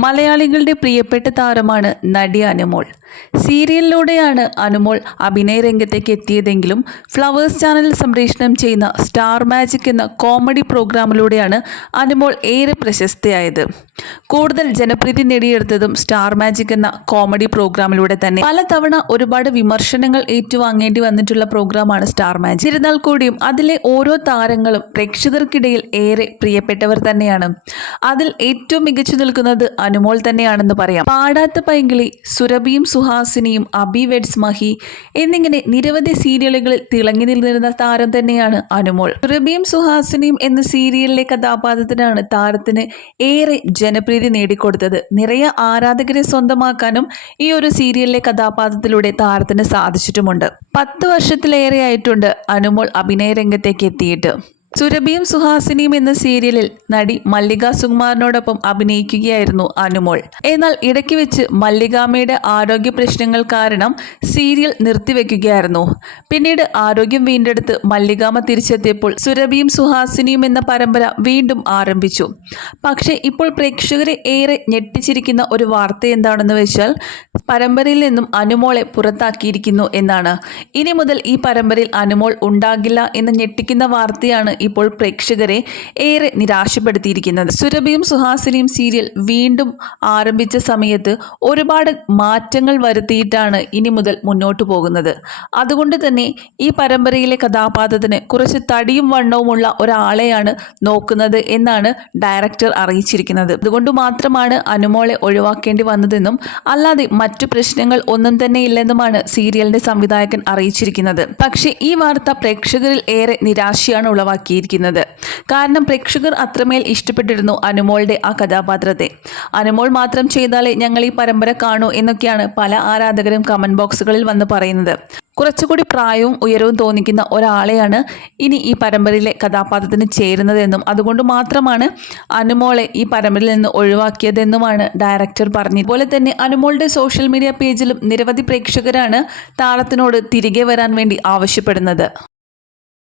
മലയാളികളുടെ പ്രിയപ്പെട്ട താരമാണ് നടി അനുമോൾ സീരിയലിലൂടെയാണ് അനുമോൾ അഭിനയ രംഗത്തേക്ക് എത്തിയതെങ്കിലും ഫ്ലവേഴ്സ് ചാനൽ സംപ്രേഷണം ചെയ്യുന്ന സ്റ്റാർ മാജിക് എന്ന കോമഡി പ്രോഗ്രാമിലൂടെയാണ് അനുമോൾ ഏറെ പ്രശസ്തയായത്. കൂടുതൽ ജനപ്രീതി നേടിയെടുത്തതും സ്റ്റാർ മാജിക് എന്ന കോമഡി പ്രോഗ്രാമിലൂടെ തന്നെ. പലതവണ ഒരുപാട് വിമർശനങ്ങൾ ഏറ്റുവാങ്ങേണ്ടി വന്നിട്ടുള്ള പ്രോഗ്രാമാണ് സ്റ്റാർ മാജിക്. ഇരുന്നാൽ കൂടിയും അതിലെ ഓരോ താരങ്ങളും പ്രേക്ഷകർക്കിടയിൽ ഏറെ പ്രിയപ്പെട്ടവർ തന്നെയാണ്. അതിൽ ഏറ്റവും മികച്ചു നിൽക്കുന്നത് അനുമോൾ തന്നെയാണെന്ന് പറയാം. പാടാത്ത പൈങ്കിളി സുരഭിയും സുഹാസിനിയും അബി വെഡ്സ് മഹി എന്നിങ്ങനെ നിരവധി സീരിയലുകളിൽ തിളങ്ങി നിന്നിരുന്ന താരം തന്നെയാണ് അനുമോൾ. റബിയും സുഹാസിനിയും എന്ന സീരിയലിലെ കഥാപാത്രത്തിനാണ് താരത്തിന് ഏറെ ജനപ്രീതി നേടിക്കൊടുത്തത്. നിറയെ ആരാധകരെ സ്വന്തമാക്കാനും ഈ ഒരു സീരിയലിലെ കഥാപാത്രത്തിലൂടെ താരത്തിന് സാധിച്ചിട്ടുമുണ്ട്. പത്ത് വർഷത്തിലേറെയായിട്ടുണ്ട് അനുമോൾ അഭിനയ രംഗത്തേക്ക് എത്തിയിട്ട്. സുരഭിയും സുഹാസിനിയും എന്ന സീരിയലിൽ നടി മല്ലിക സുകുമാറിനോടൊപ്പം അഭിനയിക്കുകയായിരുന്നു അനുമോൾ. എന്നാൽ ഇടയ്ക്ക് വെച്ച് മല്ലികാമ്മയുടെ ആരോഗ്യ പ്രശ്നങ്ങൾ കാരണം സീരിയൽ നിർത്തിവെക്കുകയായിരുന്നു. പിന്നീട് ആരോഗ്യം വീണ്ടെടുത്ത് മല്ലികാമ തിരിച്ചെത്തിയപ്പോൾ സുരഭിയും സുഹാസിനിയും എന്ന പരമ്പര വീണ്ടും ആരംഭിച്ചു. പക്ഷേ ഇപ്പോൾ പ്രേക്ഷകരെ ഏറെ ഞെട്ടിച്ചിരിക്കുന്ന ഒരു വാർത്ത എന്താണെന്ന് വെച്ചാൽ പരമ്പരയിൽ നിന്നും അനുമോളെ പുറത്താക്കിയിരിക്കുന്നു എന്നാണ്. ഇനി മുതൽ ഈ പരമ്പരയിൽ അനുമോൾ ഉണ്ടാകില്ല എന്ന് ഞെട്ടിക്കുന്ന വാർത്തയാണ് ഇപ്പോൾ പ്രേക്ഷകരെ ഏറെ നിരാശപ്പെടുത്തിയിരിക്കുന്നത്. സുരഭിയും സുഹാസിനിയും സീരിയൽ വീണ്ടും ആരംഭിച്ച സമയത്ത് ഒരുപാട് മാറ്റങ്ങൾ വരുത്തിയിട്ടാണ് ഇനി മുതൽ മുന്നോട്ട് പോകുന്നത്. അതുകൊണ്ട് തന്നെ ഈ പരമ്പരയിലെ കഥാപാത്രത്തിന് കുറച്ച് തടിയും വണ്ണവുമുള്ള ഒരാളെയാണ് നോക്കുന്നത് എന്നാണ് ഡയറക്ടർ അറിയിച്ചിരിക്കുന്നത്. അതുകൊണ്ട് മാത്രമാണ് അനുമോളെ ഒഴിവാക്കേണ്ടി വന്നതെന്നും അല്ലാതെ മറ്റു പ്രശ്നങ്ങൾ ഒന്നും തന്നെ ഇല്ലെന്നുമാണ് സീരിയലിന്റെ സംവിധായകൻ അറിയിച്ചിരിക്കുന്നത്. പക്ഷേ ഈ വാർത്ത പ്രേക്ഷകരിൽ ഏറെ നിരാശയാണ് ഉളവാക്കിയിരിക്കുന്നത് കാരണം പ്രേക്ഷകർ അത്രമേൽ ഇഷ്ടപ്പെട്ടിരുന്നു അനുമോളുടെ ആ കഥാപാത്രത്തെ. അനുമോൾ മാത്രം ചെയ്താലേ ഞങ്ങൾ ഈ പരമ്പര കാണൂ എന്നൊക്കെയാണ് പല ആരാധകരും കമന്റ് ബോക്സുകളിൽ വന്ന് പറയുന്നത്. കുറച്ചുകൂടി പ്രായവും ഉയരവും തോന്നിക്കുന്ന ഒരാളെയാണ് ഇനി ഈ പരമ്പരയിലെ കഥാപാത്രത്തിന് ചേരുന്നതെന്നും അതുകൊണ്ട് മാത്രമാണ് അനുമോളെ ഈ പരമ്പരയിൽ നിന്ന് ഒഴിവാക്കിയതെന്നുമാണ് ഡയറക്ടർ പറഞ്ഞത്. അതുപോലെ തന്നെ അനുമോളുടെ സോഷ്യൽ മീഡിയ പേജിലും നിരവധി പ്രേക്ഷകരാണ് താളത്തിനോട് തിരികെ വരാൻ വേണ്ടി ആവശ്യപ്പെടുന്നത്.